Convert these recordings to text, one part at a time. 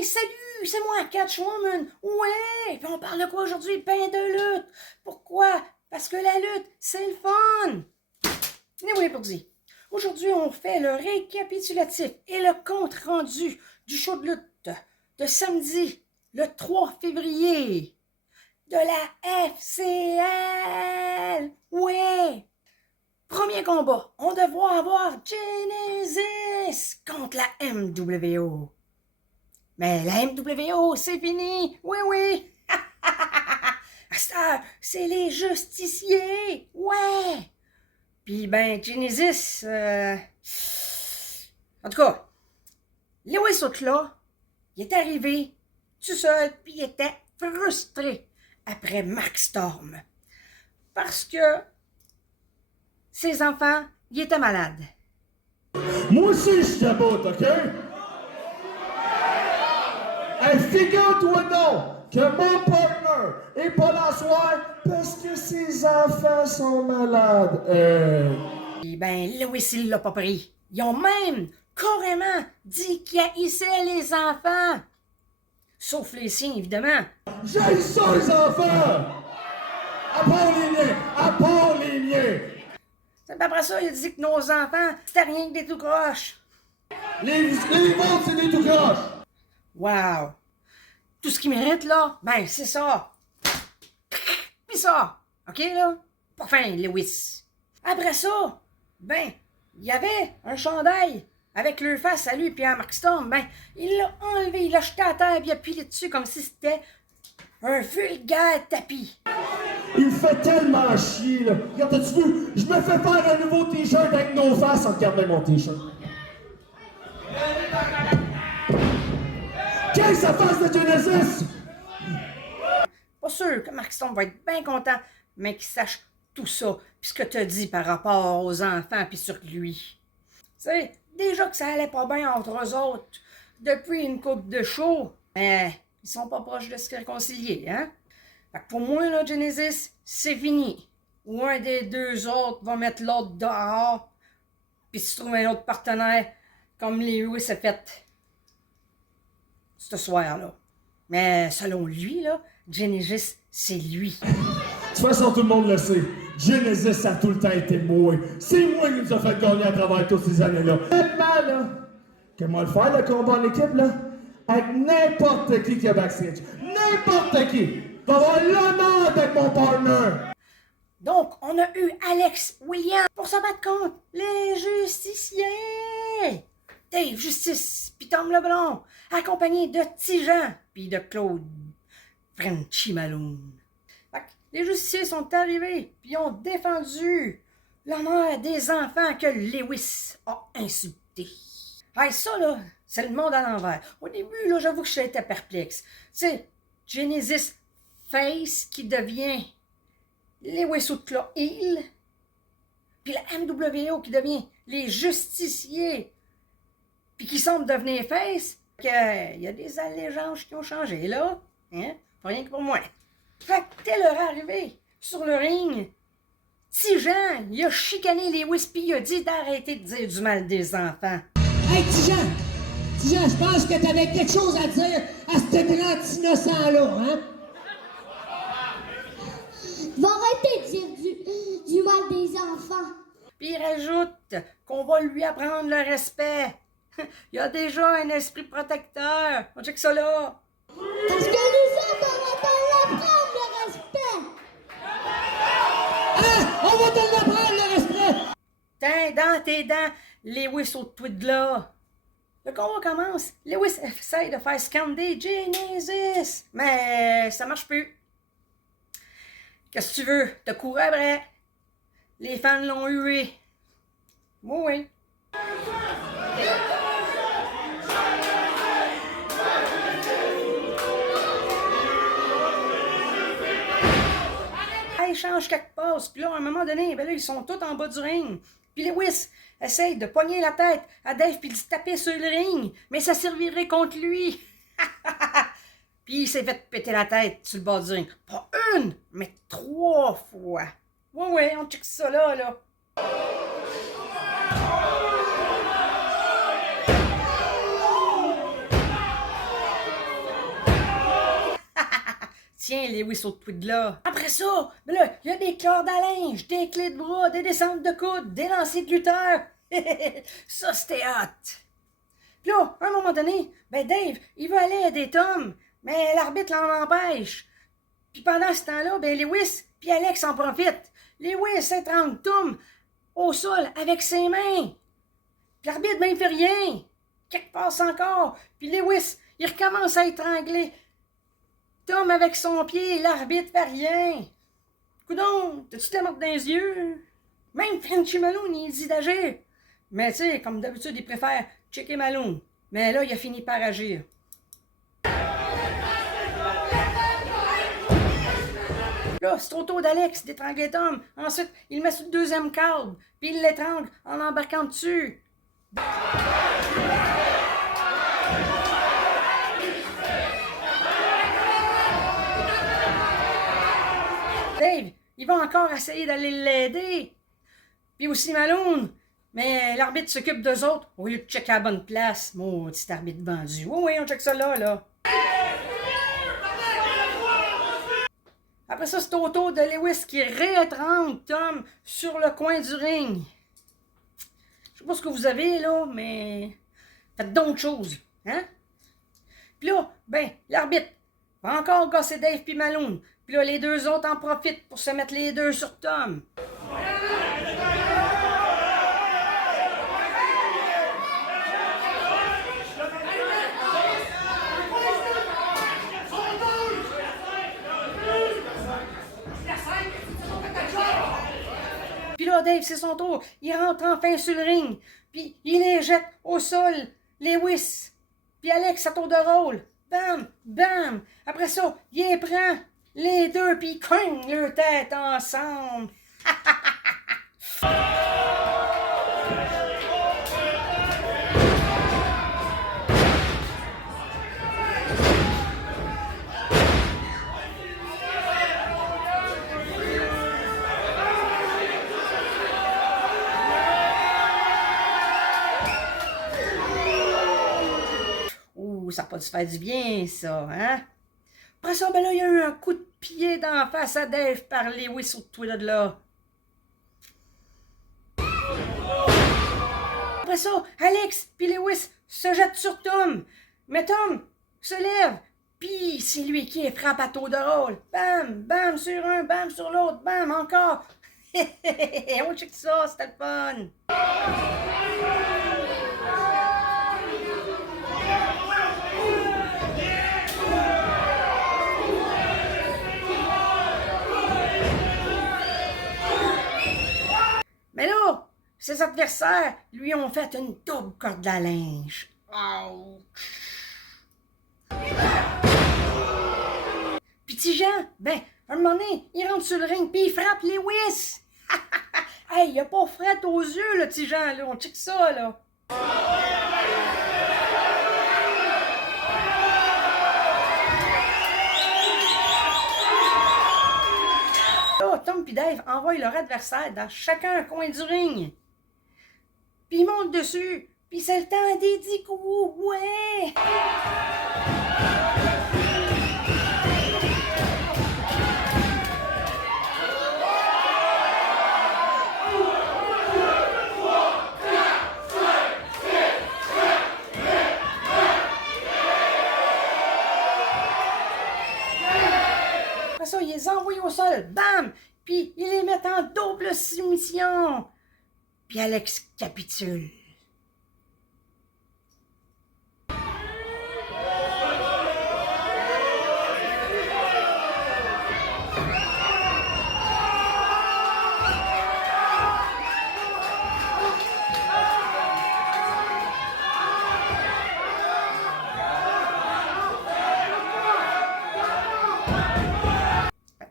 Hey, salut, c'est moi, Catchwoman. Ouais, puis on parle de quoi aujourd'hui? Ben de lutte. Pourquoi? Parce que la lutte, c'est le fun. Venez-vous les pour dire. Aujourd'hui, on fait le récapitulatif et le compte rendu du show de lutte de samedi, le 3 février, de la FCL. Ouais. Premier combat, on devra avoir Genesis contre la MWO. Mais la MWO, c'est fini. Oui, oui. Ça, c'est les justiciers. Ouais. Puis, ben, Genesis, en tout cas, Lewis Outlaw, il est arrivé tout seul, puis il était frustré après Mark Storm. Parce que ses enfants, ils étaient malades. Moi aussi, je t'aboute, OK? Hey, figure-toi donc que mon partner est pas là ce soir parce que ses enfants sont malades. Puis ben, Lewis, il l'a pas pris. Ils ont même carrément dit qu'ils haïssaient les enfants. Sauf les siens, évidemment. J'ai ça, les enfants! À part les miens! À part les miens! Après ça, il a dit que nos enfants, c'était rien que des tout croches. Les vôtres, c'est des tout croches! Wow! Tout ce qu'ils méritent, là, ben, c'est ça. Pis ça, OK, là? Pas fin, Lewis. Après ça, ben, il y avait un chandail avec le face à lui puis à Mark Storm. Ben, il l'a enlevé, il l'a jeté à terre, puis il a pilé dessus comme si c'était un vulgaire tapis. Il me fait tellement chier, là. Regarde, as-tu vu? Je me fais faire un nouveau t-shirt avec nos faces en regardant mon t-shirt. Qu'est-ce que ça fasse de Genesis? Pas sûr que Mark Storm va être bien content, mais qu'il sache tout ça, puis ce que t'as dit par rapport aux enfants, puis sur lui. Tu sais, déjà que ça allait pas bien entre eux autres, depuis une couple de shows, mais ils sont pas proches de se réconcilier, hein? Fait que pour moi, là, Genesis, c'est fini. Ou un des deux autres va mettre l'autre dehors, puis se trouve un autre partenaire, comme Lewis a fait ce soir-là. Mais selon lui, là, Genesis, c'est lui. De toute façon, tout le monde le sait. Genesis, ça a tout le temps été moi. C'est moi qui nous a fait gagner à travers toutes ces années-là. Honnêtement, là, comment le faire, le combat en équipe, là? Avec n'importe qui est backstage. N'importe qui. Va avoir l'honneur d'être mon partner. Donc, on a eu Alex Williams pour se battre contre les justiciers. Dave Justice, puis Tom Leblond, accompagné de Tijan, puis de Claude Frenchy Malone. Les justiciers sont arrivés, puis ont défendu l'honneur des enfants que Lewis a insultés. Hey, ça, là, c'est le monde à l'envers. Au début, là, j'avoue que j'étais perplexe. C'est Genesis Face qui devient Lewis Outlaw Heel, puis la MWO qui devient les justiciers, puis qui semble devenir Face. Il y a des allégeances qui ont changé, là. Hein? Pas rien que pour moi. Fait que dès leur arrivée sur le ring, Tijan, il a chicané Lewis pis il a dit d'arrêter de dire du mal des enfants. Hey Tijan, je pense que t'avais quelque chose à dire à ce grand innocent-là, hein? Va arrêter de dire du mal des enfants. Puis il rajoute qu'on va lui apprendre le respect. Il a déjà un esprit protecteur. On check ça là. Parce que nous autres, on va pas l'apprendre le respect. Hein? On va te l'apprendre, le respect! Tiens, dans tes dents, Lewis au tweed là. Le combat commence. Lewis essaie de faire scander Genesis. Mais ça marche plus. Qu'est-ce que tu veux? T'as couru après. Les fans l'ont hué. Oui. Il change quelque passe, puis là, à un moment donné, ben là, ils sont tous en bas du ring. Puis Lewis essaye de pogner la tête à Dave puis de se taper sur le ring, mais ça servirait contre lui. Puis il s'est fait péter la tête sur le bas du ring. Pas une, mais 3 fois. Ouais, on check ça là. tient Lewis au tweed là. Après ça, ben là, il y a des cordes à linge, des clés de bras, des descentes de coude, des lancers de lutteur. Ça, c'était hot. Puis là, à un moment donné, ben Dave, il veut aller aider Tom, mais l'arbitre l'en empêche. Puis pendant ce temps-là, ben Lewis puis Alex en profitent. Lewis étrangle Tom au sol avec ses mains. Puis l'arbitre, ben, il fait rien. Quelque passe encore. Puis Lewis, il recommence à étrangler Tom avec son pied. L'arbitre fait rien. Coudon, t'as-tu la morte dans les yeux? Même Frenchy Malone, il dit d'agir. Mais tu sais, comme d'habitude, il préfère checker Malone. Mais là, il a fini par agir. Là, c'est au tour d'Alex d'étrangler Tom. Ensuite, il le met sur le deuxième câble. Puis il l'étrangle en embarquant dessus. Dave, il va encore essayer d'aller l'aider. Puis aussi Malone. Mais l'arbitre s'occupe d'eux autres au lieu de checker à la bonne place. Maudit arbitre vendu. Oui, on check ça là. Après ça, c'est au tour de Lewis qui réétrangle Tom sur le coin du ring. Je sais pas ce que vous avez là, mais faites d'autres choses, hein? Puis là, ben, l'arbitre va encore gosser Dave puis Malone. Puis là, les deux autres en profitent pour se mettre les deux sur Tom. Puis là, Dave, c'est son tour. Il rentre enfin sur le ring. Puis il les jette au sol. Lewis. Puis Alex, à tour de rôle. Bam, bam. Après ça, il les prend. Les deux, puis ils cognent leur tête ensemble. Ça n'a pas dû faire du bien, ça, hein? Après ça, ben là, il y a eu un coup de pied d'en face à Dave par Lewis au Twitter de là. Après ça, Alex puis Lewis se jettent sur Tom. Mais Tom se lève, puis c'est lui qui est frappe à tour de rôle. Bam, bam sur un, bam sur l'autre, bam, encore. On check ça, c'était le fun. Mais là, ses adversaires lui ont fait une double corde à linge. Puis Tijan, ben, un moment donné, il rentre sur le ring puis il frappe Lewis. Hey, il a pas fret aux yeux, le Tijan, là. On check ça, là. Là, Tom et Dave envoient leur adversaire dans chacun un coin du ring. Puis ils montent dessus. Puis c'est le temps des 10 coups. Ouais! Après ça, ils les envoient au sol. Bam! Puis ils les mettent en double soumission. Puis Alex capitule.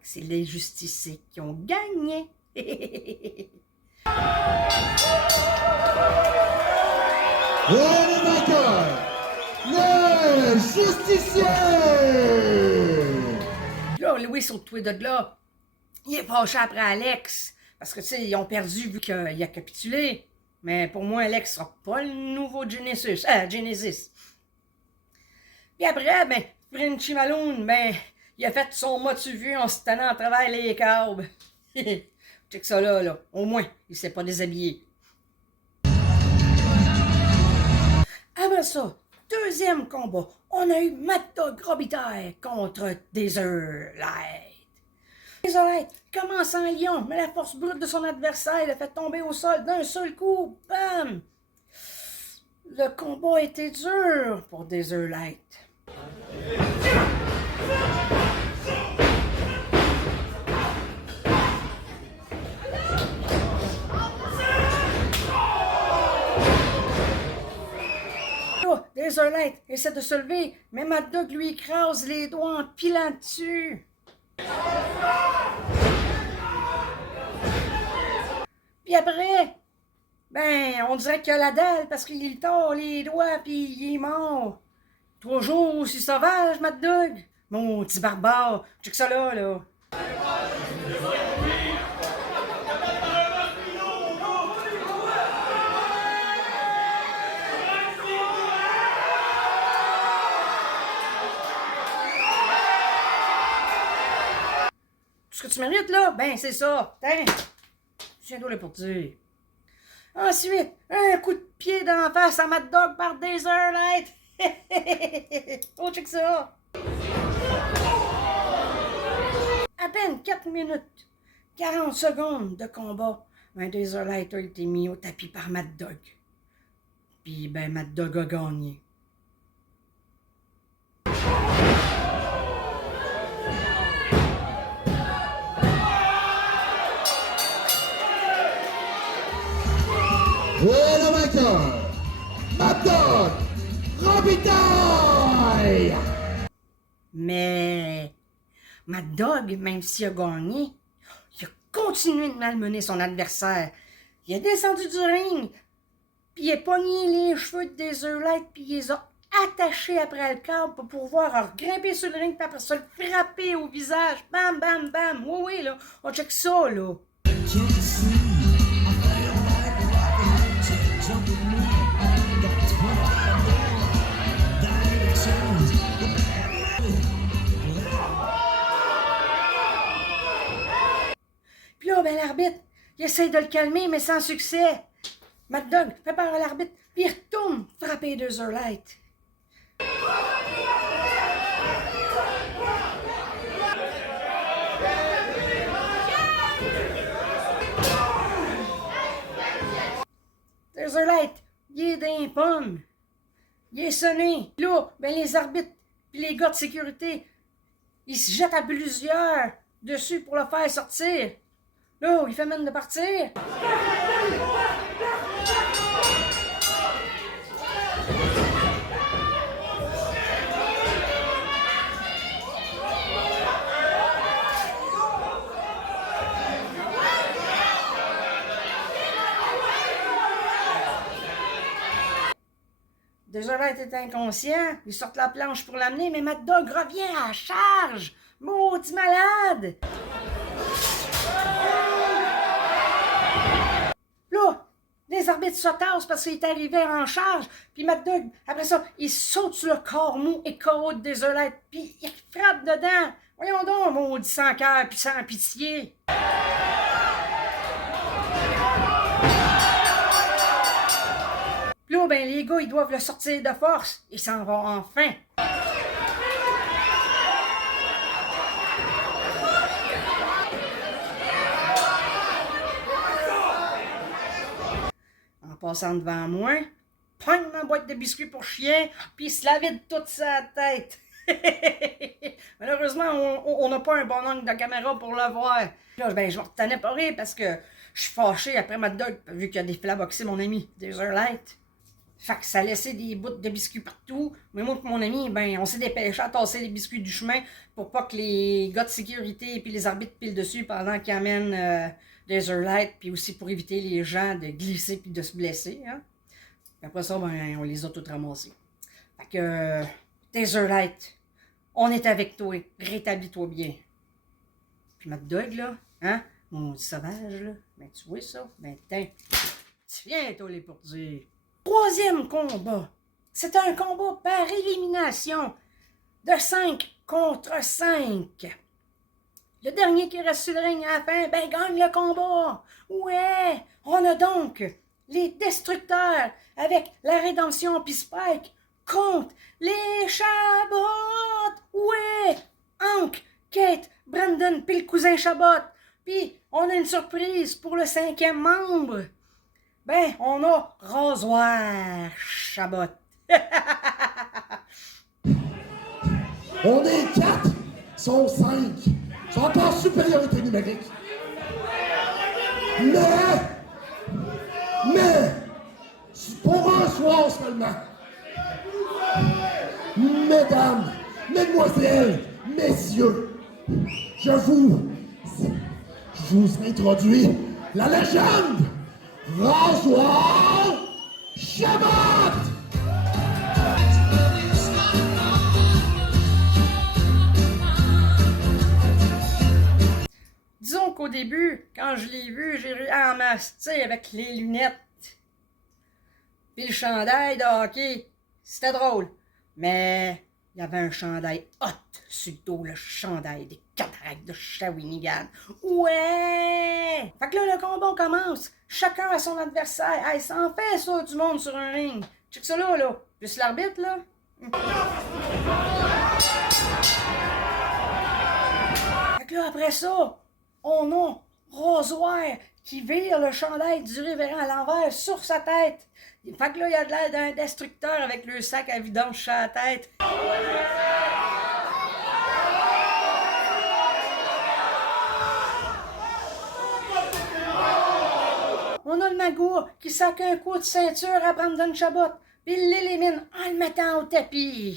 C'est les justiciers qui ont gagné. Et le vainqueur, le justicier! Là, Louis sur le Twitter de là, il est fâché après Alex. Parce que, tu sais, ils ont perdu vu qu'il a capitulé. Mais pour moi, Alex sera pas le nouveau Genesis. Puis après, ben, Frenchy Malone, ben, Il a fait son matu vu en se tenant à travers les câbles. Check ça là. Au moins, il s'est pas déshabillé. Après ça, deuxième combat, on a eu Mad Dog Robitaille contre Desert-Light. Desert-Light commence en lion, mais la force brute de son adversaire le fait tomber au sol d'un seul coup. Bam! Le combat a été dur pour Desert-Light. Desert-Light essaie de se lever, mais Mad Dog lui écrase les doigts en pilant dessus. Puis après, on dirait qu'il a la dalle parce qu'il tord les doigts puis il est mort. Toujours aussi sauvage, Mad Dog. Mon petit barbare, check ça là. Ce que tu mérites, là, c'est ça. Tiens, tiens-toi là pour dire. Ensuite, un coup de pied d'en face à Mad Dog par Desert-Light. Oh, check ça. À peine 4 minutes, 40 secondes de combat. Desert-Light a été mis au tapis par Mad Dog. Puis, Mad Dog a gagné. Et le vainqueur, Mad Dog Robitaille! Mais Mad Dog, même s'il a gagné, il a continué de malmener son adversaire. Il est descendu du ring, puis il a pogné les cheveux de Desert-Light, puis il les a attachés après le câble pour pouvoir grimper sur le ring, puis après ça le frapper au visage. Bam, bam, bam. Oui, là. On check ça, là. Puis là, l'arbitre, il essaie de le calmer, mais sans succès. Mad Dog fait peur à l'arbitre, puis il retourne frapper Desert-Light. Desert-Light, il est d'un pomme. Il est sonné. Là, les arbitres puis les gars de sécurité, ils se jettent à plusieurs dessus pour le faire sortir. Là, il fait même de partir. Desert-Light est inconscient, il sort la planche pour l'amener, mais Mad Dog revient à charge. Maudit malade! Là, les arbitres se tassent parce qu'il est arrivé en charge, puis Mad Dog, après ça, il saute sur le corps mou et KO de Desert-Light, puis il frappe dedans. Voyons donc, maudit sans cœur puis sans pitié. Là, les gars, ils doivent le sortir de force. Ils s'en vont enfin. En passant devant moi, pogne ma boîte de biscuits pour chien, puis il se la vide toute sa tête. Malheureusement, on n'a pas un bon angle de caméra pour le voir. Là, je me retenais pas rire parce que je suis fâché après Mad Dog, vu qu'il a déflaboxé mon ami, Desert-Light. Fait que ça laissait des bouts de biscuits partout. Mais moi et mon ami, on s'est dépêché à tasser les biscuits du chemin pour pas que les gars de sécurité et puis les arbitres pilent dessus pendant qu'ils amènent Desert-Light, puis aussi pour éviter les gens de glisser puis de se blesser. Hein. Puis après ça, on les a tous ramassés. Fait que, Desert-Light, on est avec toi. Rétablis-toi bien. Puis Mad Dog, là, hein, mon sauvage, là, tu vois ça? Tiens, tiens, toi, les pour dire. Troisième combat. C'est un combat par élimination de 5 contre 5. Le dernier qui reste sur le ring à la fin, ben gagne le combat. Ouais, on a donc les Destructeurs avec la Rédemption pis Spike contre les Chabot. Ouais, Hank, Kate, Brandon pis le cousin Chabot. Puis on a une surprise pour le 5e membre. Ben, on a Rasoir Chabot. On est 4, sont 5. Ils sont pas en supériorité numérique. Mais, pour un soir seulement, mesdames, mesdemoiselles, messieurs, je vous introduis la légende Rasoir Chabot! Disons qu'au début, quand je l'ai vu, j'ai ri en masse, tu sais, avec les lunettes. Puis le chandail de hockey, c'était drôle. Mais il y avait un chandail hot sur le dos, le chandail des cataractes de Shawinigan. Ouais! Fait que là, le combat commence. Chacun a son adversaire. Hey, ça en fait ça, du monde sur un ring. Check ça là. Plus l'arbitre, là. Fait que là, après ça, on a Rasoir qui vire le chandail du révérend à l'envers sur sa tête. Fait que là, il y a de l'air d'un destructeur avec le sac à vidange sur la tête. On a le Magua qui sac un coup de ceinture à Brandon Chabot, puis il l'élimine en le mettant au tapis.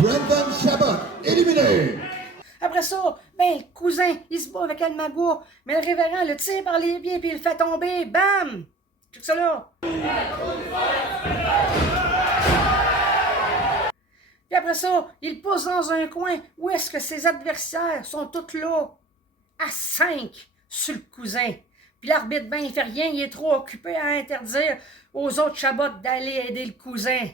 Brandon Chabot, éliminé! Après ça, ben, le cousin, il se bat avec El Magua, mais le révérend le tire par les pieds puis il le fait tomber. Bam! Check ça là! Puis après ça, il pousse dans un coin où est-ce que ses adversaires sont tous là, à 5 sur le cousin. Puis l'arbitre, ben, il fait rien, il est trop occupé à interdire aux autres Chabot d'aller aider le cousin.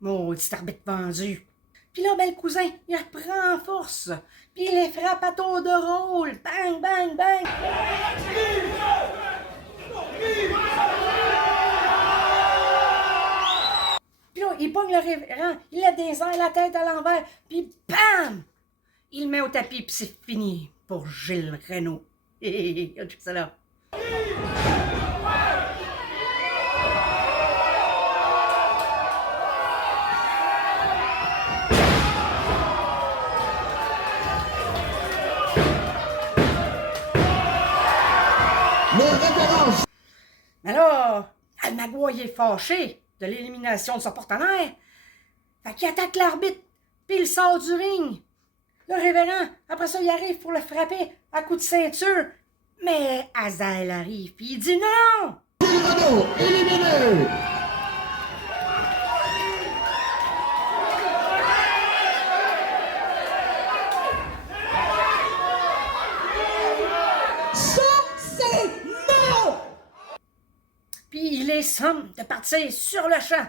Maudit arbitre vendu. Puis là, ben, le cousin, il reprend en force. Puis il les frappe à tour de rôle. Bang, bang, bang. Puis là, il pogne le révérend, il a des airs, la tête à l'envers, puis bam! Il le met au tapis, puis c'est fini pour Gilles Renaud. Regarde ça là. Mais là, El Magua, il est fâché de l'élimination de son partenaire. Fait qu'il attaque l'arbitre, puis il sort du ring. Le révérend, après ça, il arrive pour le frapper à coups de ceinture. Mais Azael arrive, puis il dit non! Renaud, éliminé! Puis il est somme de partir sur le champ.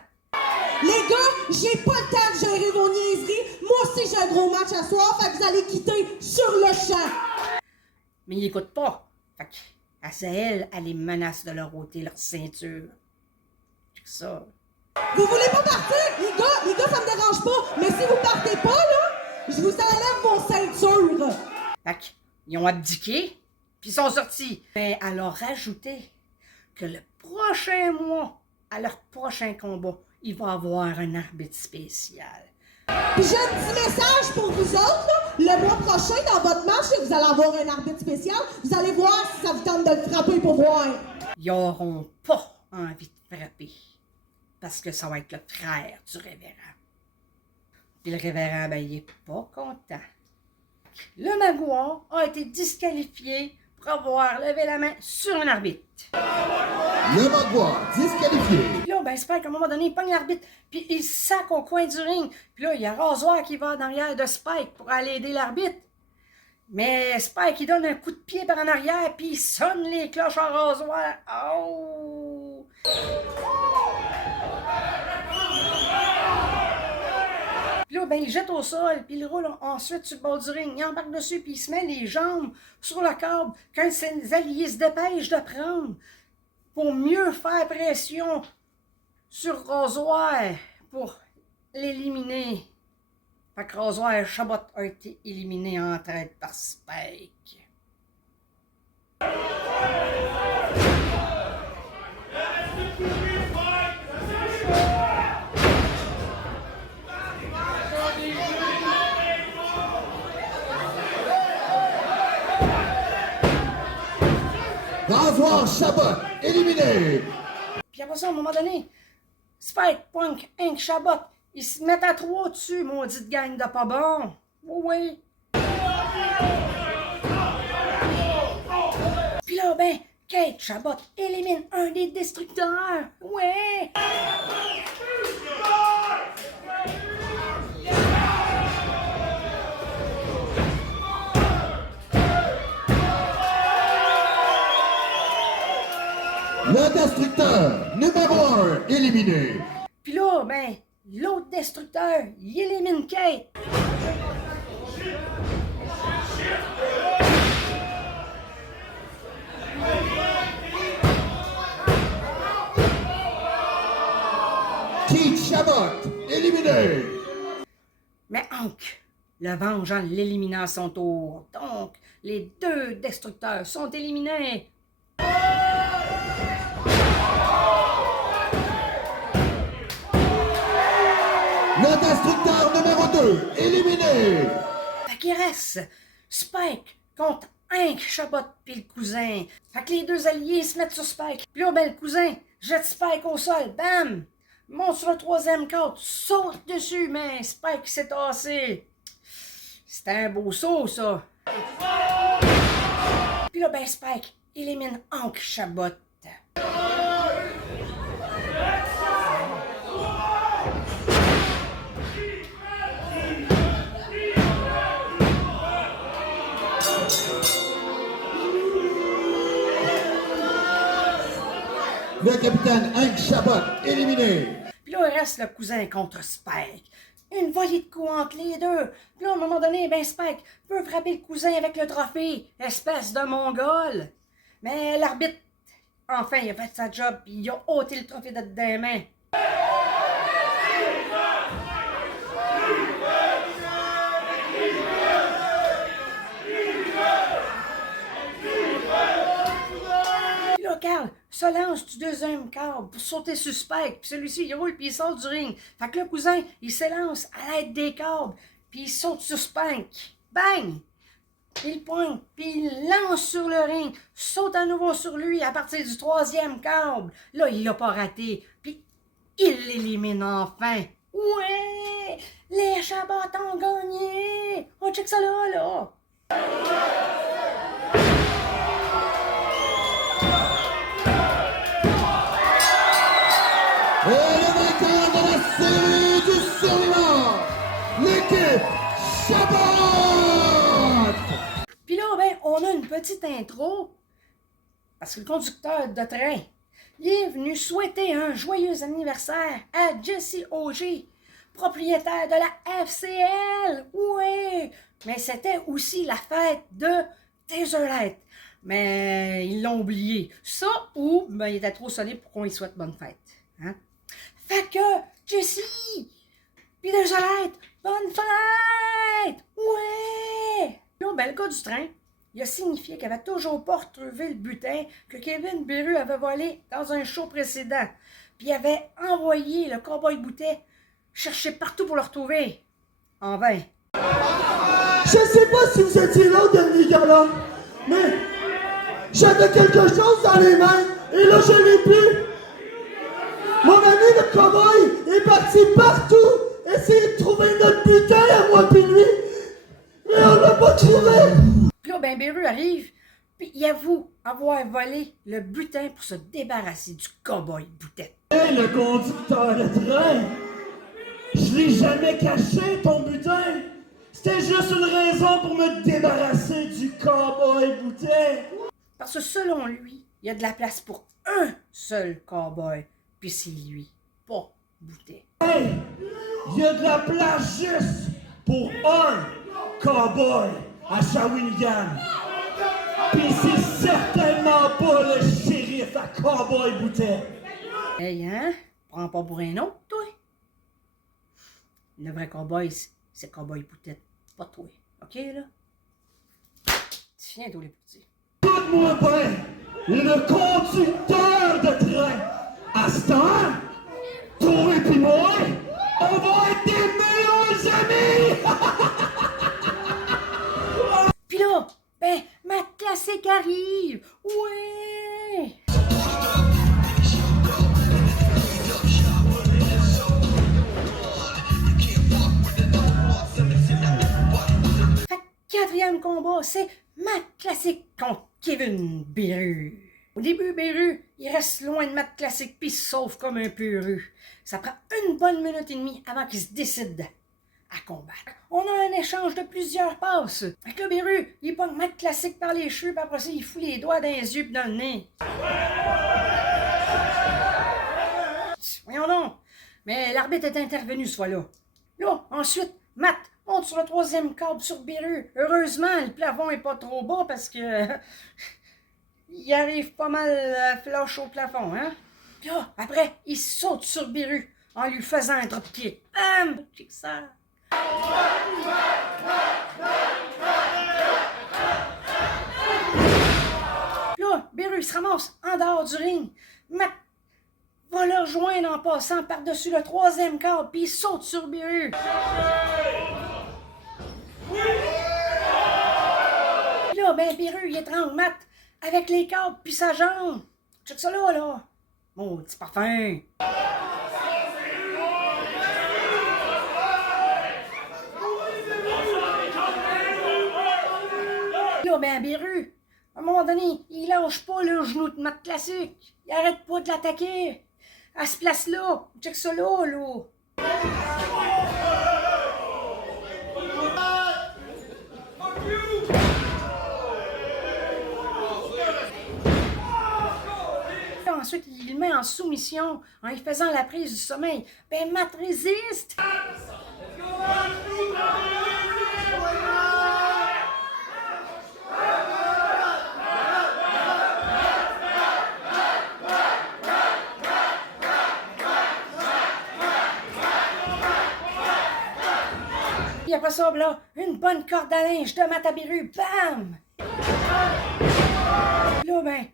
Les gars, j'ai pas le temps de gérer vos niaiseries. Moi aussi, j'ai un gros match à soir, fait que vous allez quitter sur le champ. Mais il écoute pas. Fait qu'Azael, elle les menace de leur ôter leur ceinture. C'est ça. Vous voulez pas partir? Les gars, ça me dérange pas. Mais si vous partez pas, là, je vous enlève vos ceintures. Fait qu'ils ont abdiqué, puis ils sont sortis. Mais elle a rajouté que le prochain mois, à leur prochain combat, il va y avoir un arbitre spécial. Puis j'ai un petit message pour vous autres, là. Le mois prochain, dans votre match, vous allez avoir un arbitre spécial. Vous allez voir si ça vous tente de le frapper pour voir. Ils n'auront pas envie de frapper. Parce que ça va être le frère du révérend. Puis le révérend, ben, il est pas content. Le Magua a été disqualifié pour avoir levé la main sur un arbitre. Le Magua, disqualifié. Puis là, ben Spike, à un moment donné, il pogne l'arbitre, puis il se sac au coin du ring. Puis là, il y a Rasoir qui va en arrière de Spike pour aller aider l'arbitre. Mais Spike, il donne un coup de pied par en arrière, puis il sonne les cloches à Rasoir. Oh! Puis là, ben, il jette au sol, puis il roule ensuite sur le bord du ring. Il embarque dessus, puis il se met les jambes sur le câble quand ses alliés se dépêchent de prendre pour mieux faire pression sur Rasoir pour l'éliminer. Fait que Rasoir Chabot a été éliminé en tête par Spike. Rasoir Chabot, éliminé! Puis après ça, à un moment donné, Spike, Punk, Hank, Chabot, ils se mettent à trois dessus, maudite gang de pas bon. Oui. Puis là, ben, Kate Chabot élimine un des destructeurs. Ouais. Le destructeur numéro 1 éliminé. Puis là, ben, l'autre destructeur, il élimine Kate. Keith Chabot, éliminé. Mais Hank le venge en l'éliminant à son tour. Donc, les deux destructeurs sont éliminés. Le destructeur numéro 2 éliminé. Fait qu'il reste Spike contre Hank Chabot puis le cousin. Fait que les deux alliés se mettent sur Spike. Puis là, ben, le cousin jette Spike au sol. Bam! Monte sur le troisième cadre, saute dessus, mais Spike s'est tassé. C'était un beau saut, ça. Puis là, ben, Spike élimine Hank Chabot. Le capitaine Hank Chabot, éliminé. Puis là, il reste le cousin contre Spike. Une volée de coups entre les deux. Puis là, à un moment donné, ben Spike peut frapper le cousin avec le trophée. Espèce de mongol. Mais l'arbitre, enfin, il a fait sa job, puis il a ôté le trophée de dedans les mains. Puis là, Carl se lance du deuxième câble pour sauter sur Spike, puis celui-ci, il roule, puis il sort du ring. Fait que le cousin, il s'élance à l'aide des câbles, puis il saute sur Spike. Bang! Il pointe, puis il lance sur le ring, saute à nouveau sur lui à partir du troisième câble. Là, il l'a pas raté, puis il l'élimine enfin. Ouais! Les Chabots ont gagné! On check ça là, là! Et le vainqueur de la série du survivant, l'équipe Chabot! Puis là, ben, on a une petite intro, parce que le conducteur de train, il est venu souhaiter un joyeux anniversaire à Jesse Auger, propriétaire de la FCL. Oui, mais c'était aussi la fête de Taserlight. Mais ils l'ont oublié. Ça, ou ben, il était trop sonné pour qu'on lui souhaite bonne fête. Hein? Fait que, Jesse, puis Taserlight, bonne fête! Ouais! Là, ben, le gars du train, il a signifié qu'il avait toujours pas retrouvé le butin que Kevin Beru avait volé dans un show précédent. Puis il avait envoyé le cowboy Boutet chercher partout pour le retrouver. En vain. Je sais pas si vous étiez là au dernier gala, mais j'avais quelque chose dans les mains et là je l'ai plus. Mon ami le cowboy est parti partout essayer de trouver notre butin à moi puis lui, mais on l'a pas trouvé. Puis là, ben, Beru arrive, puis il avoue avoir volé le butin pour se débarrasser du cow-boy Boutette. Hey, le conducteur de train! Je l'ai jamais caché, ton butin! C'était juste une raison pour me débarrasser du cow-boy Boutet! Parce que selon lui, il y a de la place pour un seul cow-boy, puis c'est lui, pas Boutet. Hey! Il y a de la place juste pour un cow-boy à Shawinigan! Pis c'est certainement pas le shérif à Cowboy Boutet! Hey, hein? Prends pas pour un autre, toi? Le vrai cowboy, c'est Cowboy Boutette, pas toi. OK, là? Tiens, tous les petits. Écoute-moi bien! Le conducteur de train! À ce temps, toi et pis moi, on va être des meilleurs amis! Pis là, ben, ma classique arrive! Ouais! Fait que 4e combat, c'est ma classique contre Kevin Beru. Au début, Beru, il reste loin de Matt Classic pis il se sauve comme un peuru. Ça prend une bonne minute et demie avant qu'il se décide à combattre. On a un échange de plusieurs passes. Fait que là, Beru, il pogne Matt Classic par les cheveux, puis après ça, il fout les doigts dans les yeux pis dans le nez. Voyons donc. Mais l'arbitre est intervenu ce fois-là. Là, ensuite, Matt monte sur le 3e câble sur Beru. Heureusement, le plafond est pas trop bas parce que... il arrive pas mal flush au plafond, hein? Puis là, après, il saute sur Beru en lui faisant un dropkick. Bam! Check ça. Là, Beru se ramasse en dehors du ring. Matt va le rejoindre en passant par-dessus le 3e câble, puis il saute sur Beru. Puis là, ben, Beru, il étrangle Matt avec les câbles puis sa jambe. Check ça là, là. Maudit parfum. Là, ben, Beru, à un moment donné, il lâche pas le genou de Matt Classic. Il arrête pas de l'attaquer. À ce place-là, check ça là, là. Ensuite, il le met en soumission en lui faisant la prise du sommeil. Ben, Matt résiste! Puis après ça, là, une bonne corde à linge de Matt à Beru. Bam! Là, ben,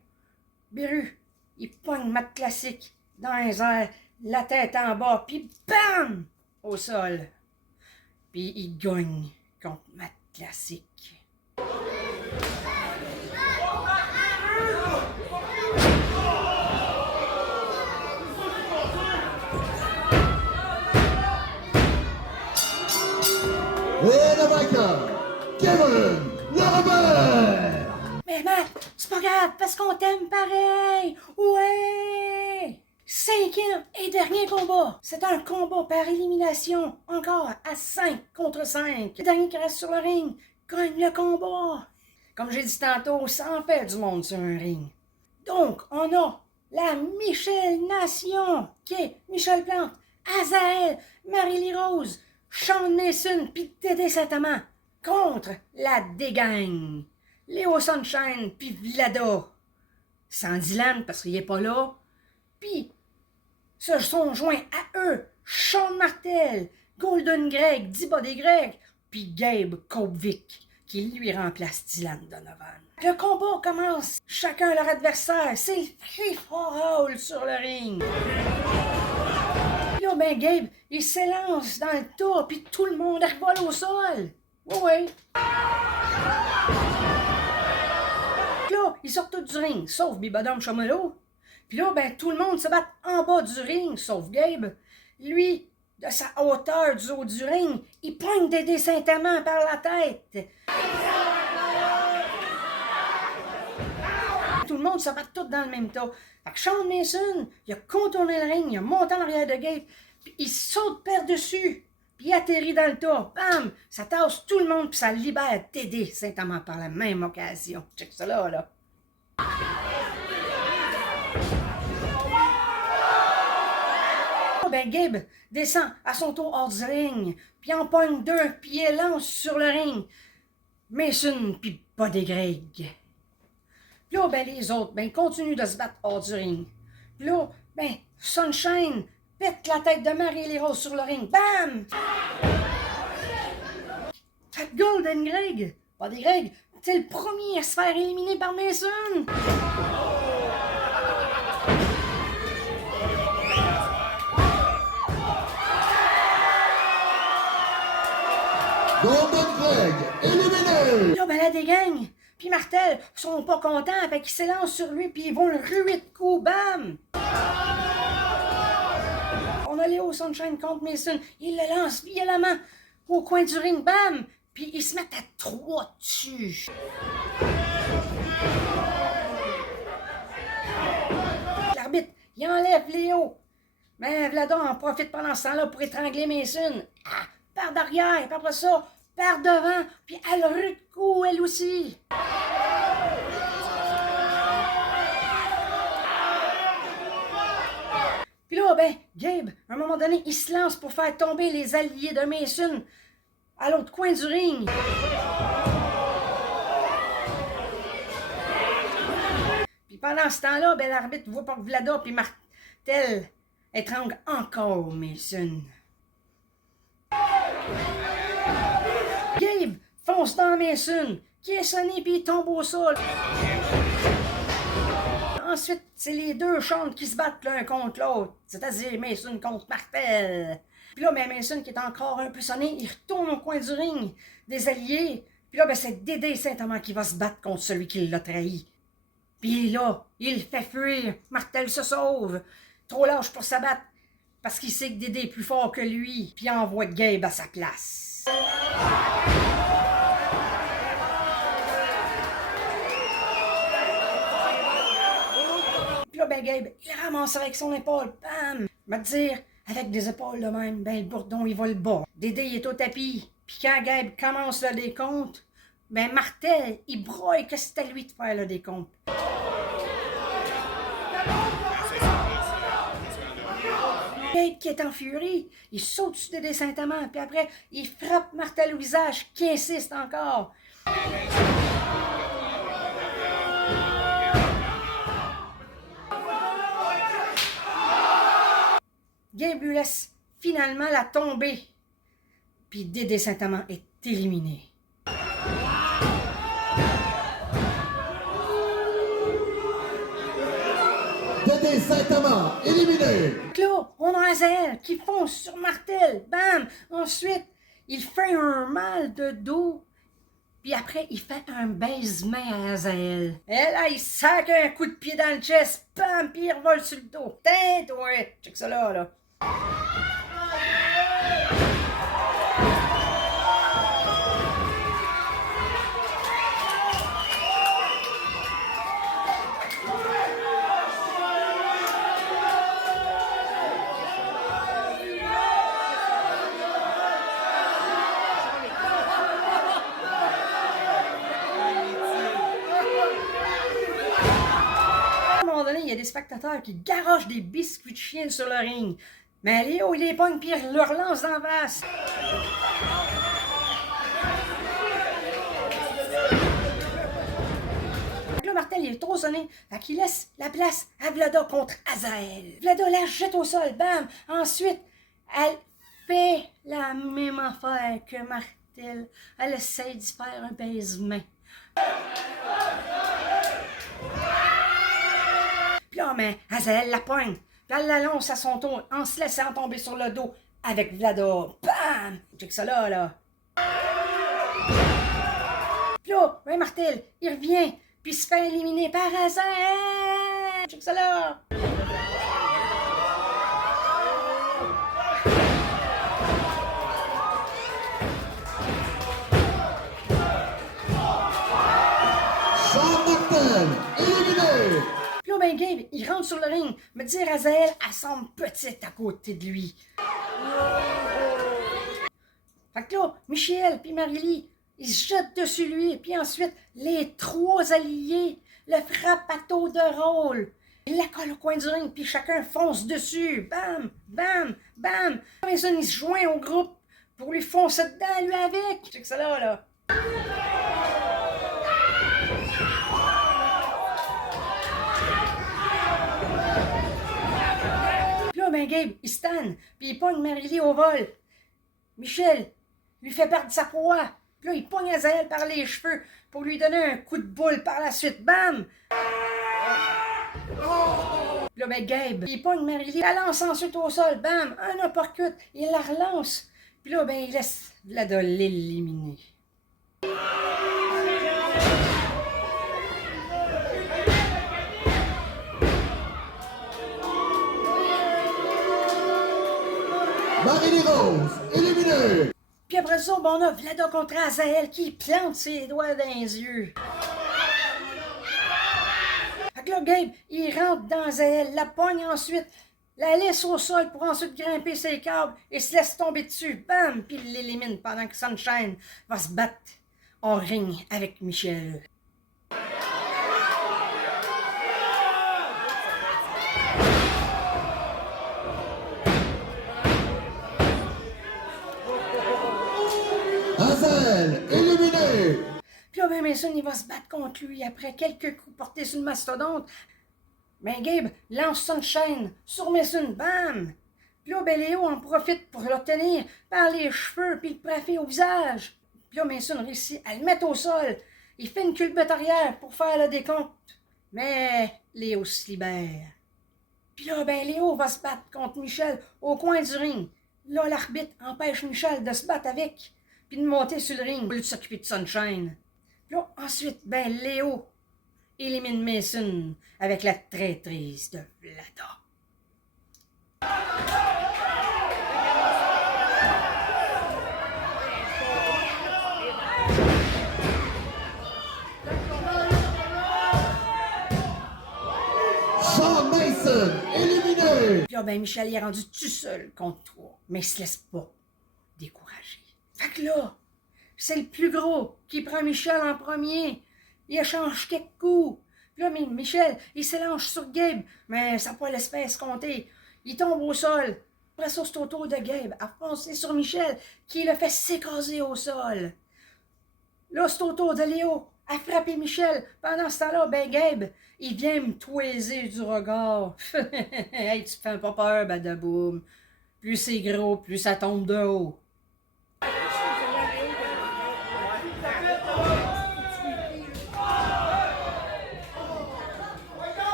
Beru, il pogne Matt Classic dans les airs, la tête en bas, puis bam! Au sol. Puis il gagne contre Matt Classic. Et le vainqueur, Kevin le Rebelle! Mais Matt, c'est pas grave, parce qu'on t'aime pareil! Ouais! 5e et dernier combat. C'est un combat par élimination, encore à 5 contre 5. Le dernier qui reste sur le ring gagne le combat. Comme j'ai dit tantôt, ça en fait du monde sur un ring. Donc, on a la Michel Nation, qui est Michel Plante, Azael, Marie-Lie Rose, Sean Mason pis Dédé Saint-Amand, contre la Dégagne, Léo Sunshine pis Villada. Sans Dylan parce qu'il est pas là. Puis, se sont joints à eux Sean Martel, Golden Greg, D-Body Greg, puis Gabe Kovic, qui lui remplace Dylan Donovan. Le combat commence, chacun leur adversaire, c'est le free-for-all sur le ring. Puis là, ben Gabe, il s'élance dans le tas, puis tout le monde revole au sol. Oui. Puis là, ils sortent tous du ring, sauf Bibadom Chomelo. Puis là, ben, tout le monde se bat en bas du ring, sauf Gabe. Lui, de sa hauteur du haut du ring, il pogne Dédé Saint-Amand par la tête. Tout le monde se bat tout dans le même tas. Fait que Shawn Mason, il a contourné le ring, il a monté en arrière de Gabe, puis il saute par-dessus, puis il atterrit dans le tas. Bam! Ça tasse tout le monde, puis ça libère Dédé Saint-Amand par la même occasion. Check ça là. Ben Gabe descend à son tour hors du ring, puis en pogne 2, puis il lance sur le ring. Mason, puis Buddy Greg. Puis là, ben les autres, ben continuent de se battre hors du ring. Puis là, ben Sunshine pète la tête de Marie-Lee Rose sur le ring. Bam! Fait que Golden Greg, Buddy Greg, c'est le premier à se faire éliminer par Mason. Golden Greg, éliminé! Là, ben la dégagne. Puis Martel sont pas contents, fait qu'ils s'élancent sur lui, puis ils vont le ruer de coups, bam! On a Léo Sunshine contre Mason. Il le lance violemment au coin du ring, bam! Puis ils se mettent à 3 dessus. L'arbitre, il enlève Léo. Mais Vlada en profite pendant ce temps-là pour étrangler Mason. Ah, par derrière, puis après ça, par devant, puis elle rue de coups, elle aussi. Puis là, ben, Gabe, à un moment donné, il se lance pour faire tomber les alliés de Mason à l'autre coin du ring. Puis pendant ce temps-là, ben, l'arbitre voit pas que Vlada puis Martel étrangle encore Mason. Gabe fonce dans Mason, qui est sonné puis il tombe au sol. Ensuite, c'est les deux chantes qui se battent l'un contre l'autre, c'est-à-dire Mason contre Martel. Puis là, ben Mason, qui est encore un peu sonné, il retourne au coin du ring des alliés. Puis là, ben, c'est Dédé Saint-Amand qui va se battre contre celui qui l'a trahi. Puis là, il fait fuir. Martel se sauve. Trop lâche pour s'abattre, parce qu'il sait que Dédé est plus fort que lui, puis il envoie Gabe à sa place. Puis là, ben Gabe, il ramasse avec son épaule, bam! Va te dire, avec des épaules de même, ben le bourdon, il va le bas. Dédé, il est au tapis, puis quand Gabe commence le décompte, ben Martel, il broye que c'est à lui de faire le décompte. Gabe qui est en furie, il saute sur Dédé Saint-Amand, puis après, il frappe Martel au visage, qui insiste encore. Gabe lui laisse finalement la tomber, puis Dédé Saint-Amand est éliminé. Dédé Saint-Amand, éliminé! Là, on a Azael qui fonce sur Martel. Bam! Ensuite, il fait un mal de dos. Puis après, il fait un baise-main à Azael. Et là, il sac un coup de pied dans le chest. Bam! Puis il revole sur le dos. Tain, toi! Check ça là. Il y a des spectateurs qui garochent des biscuits de chien sur le ring. Mais Léo, il les pogne puis il leur lance dans la face. Là, Martel, il est trop sonné. Fait qu'il laisse la place à Vlada contre Azael. Vlada la jette au sol. Bam! Ensuite, elle fait la même affaire que Martel. Elle essaie de faire un baise-main. Puis là, mais Azael la poigne. Puis elle la lance à son tour en se laissant tomber sur le dos avec Vlada. Bam! Check ça là. Puis là, ben Martel, il revient, puis il se fait éliminer par Azael. Check ça là. Shawn Martel, éliminé! ben Gabe, il rentre sur le ring, me dire Azael, elle semble petite à côté de lui. Fait que là, Michel puis Marie-Lie, ils se jettent dessus lui, puis ensuite, les trois alliés le frappent à tour de rôle. Ils la collent au coin du ring, puis chacun fonce dessus. Bam, bam, bam. Mason, il se joint au groupe pour lui foncer dedans, lui avec. Check ça là. Puis là, ben Gabe, il stanne, puis il pogne Marie-Lie au vol. Michel lui fait perdre sa proie. Puis là, il pogne Azael par les cheveux pour lui donner un coup de boule par la suite. Bam! Puis là, ben Gabe, il pogne Marie-Lie, la lance ensuite au sol. Bam! Un uppercut. Il la relance. Puis là, ben, il laisse Vlada l'éliminer. Marie-Lie Rose, éliminée. Puis après ça, ben, on a Vlada contre Azael qui plante ses doigts dans les yeux. Fait que là, Gabe, il rentre dans Azael, la pogne ensuite, la laisse au sol pour ensuite grimper ses câbles et se laisse tomber dessus. Bam! Puis il l'élimine pendant que Sunshine va se battre en ring avec Michel. Azael, éliminé. Puis là, ben Mason, il va se battre contre lui après quelques coups portés sur le mastodonte. Ben Gabe lance Sunshine sur Mason, bam! Puis là, ben Léo en profite pour l'obtenir par les cheveux puis le frapper au visage. Puis là, Mason réussit à le mettre au sol. Il fait une culbute arrière pour faire le décompte. Mais Léo se libère. Puis là, ben Léo va se battre contre Michel au coin du ring. Là, l'arbitre empêche Michel de se battre avec, puis de monter sur le ring au lieu de s'occuper de Sunshine. Puis là, ensuite, ben Léo élimine Mason avec la traîtrise de Vlada. Shawn Mason, éliminé. Puis là, ben Michel il est rendu tout seul contre toi, mais il se laisse pas décourager. Fait que là, c'est le plus gros qui prend Michel en premier. Il échange quelques coups. Puis là, Michel, il s'élanche sur Gabe, mais ça n'a pas l'espèce compter. Il tombe au sol. Après ça, c'est au tour de Gabe à foncer sur Michel, qui le fait s'écraser au sol. Là, c'est au tour de Léo à frapper Michel. Pendant ce temps-là, ben Gabe, il vient me toiser du regard. Hey, tu fais pas peur, badaboum. Plus c'est gros, plus ça tombe de haut.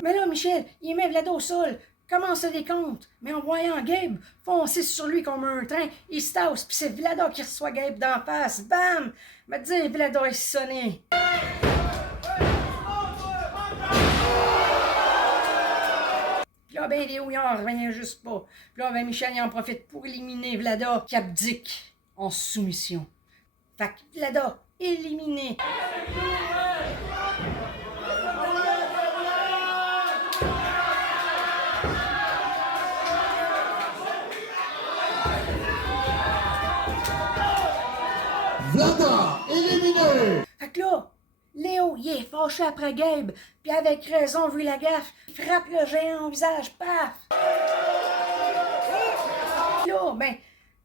Mais là, Michel, il met Vlada au sol, commence le décompte, mais en voyant Gabe foncer sur lui comme un train, il se tasse, puis c'est Vlada qui reçoit Gabe d'en face. Bam! Me dire, Vlada est sonné. Puis là, ben Léo, il en revient juste pas. Puis là, ben Michel, il en profite pour éliminer Vlada, qui abdique en soumission. Fait que Vlada, éliminé. Vlada, éliminé. Fait que là, Léo, il est fâché après Gabe, puis avec raison, vu la gaffe, il frappe le géant au visage, paf! Là, ben,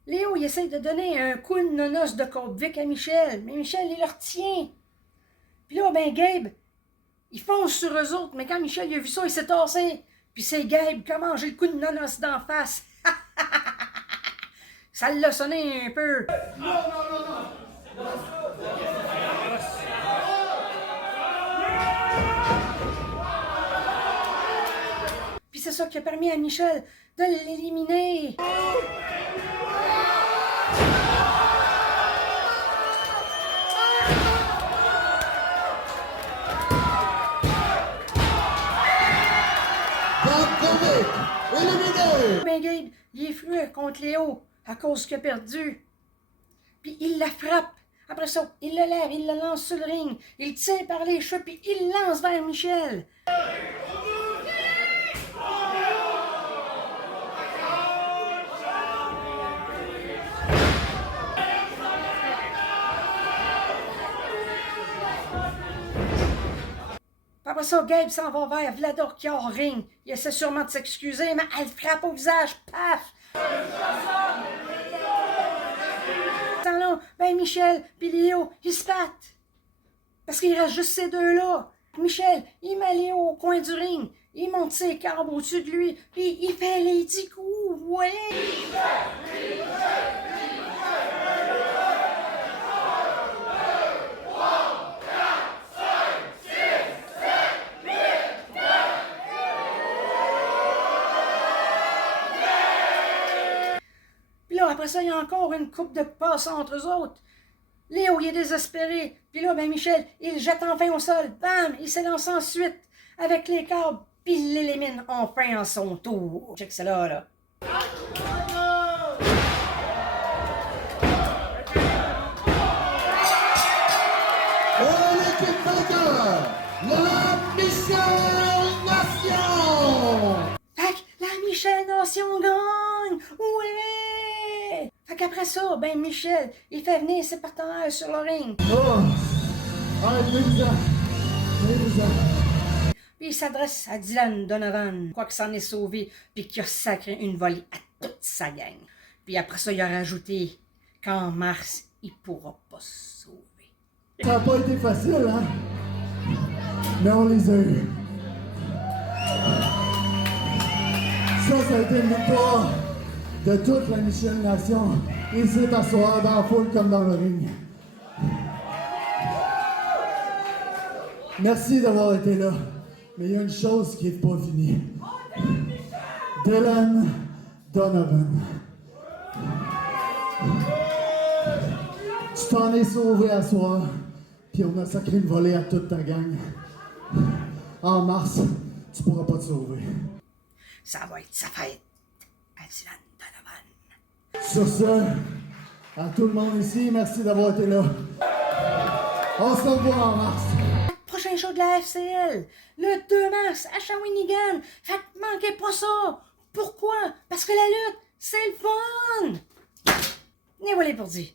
Léo, il essaie de donner un coup de nonos de Cope-Vic à Michel, mais Michel, il le retient. Puis là, ben, Gabe, il fonce sur eux autres, mais quand Michel il a vu ça, il s'est tassé. Puis c'est Gabe qui a mangé le coup de nonos d'en face. Ça l'a sonné un peu. Puis c'est ça qui a permis à Michel de l'éliminer. Éliminé. Ben Gabe, il est fru contre Léo à cause qu'il a perdu. Puis il la frappe Après ça, il le lève, il le lance sur le ring. Il tire par les cheveux, puis il lance vers Michel. Après ça, Gabe s'en va vers Vlador qui est hors ring. Il essaie sûrement de s'excuser, mais elle frappe au visage. Paf! Là, ben Michel puis Léo, ils se battent. Parce qu'il reste juste ces deux-là. Michel, il met Léo au coin du ring. Il monte ses câbles au-dessus de lui, puis il fait les 10 coups, vous voyez? Puis là, après ça, il y a encore une coupe de passes entre eux autres. Léo, il est désespéré. Puis là, ben Michel, il jette enfin au sol. Bam! Il s'élance ensuite avec les câbles. Puis il l'élimine enfin en son tour. Check ça là. Et l'équipe vainqueur, la Michel Nation! Fait que la Michel Nation gagne! Ouais! Fait qu'après ça, ben Michel, il fait venir ses partenaires sur le ring. Oh! Allez-y! Puis il s'adresse à Dylan Donovan, quoi qu'il s'en est sauvé, puis qu'il a sacré une volée à toute sa gang. Puis après ça, il a rajouté qu'en mars, il pourra pas se sauver. Ça n'a pas été facile, hein? Mais on les a eus. Ça a été une victoire de toute la Michel Nation. Ici, t'asseoir dans la foule comme dans le ring. Merci d'avoir été là. Mais il y a une chose qui n'est pas finie. Dylan Donovan. Tu t'en es sauvé à soir, puis on a sacré une volée à toute ta gang. En mars, tu pourras pas te sauver. Ça va être sa fête à Dylan Donovan. Sur ce, à tout le monde ici, merci d'avoir été là. On se revoit en mars. Prochain show de la FCL, le 2 mars à Shawinigan. Fait que manquez pas ça. Pourquoi? Parce que la lutte, c'est le fun. Et voilà pour dire.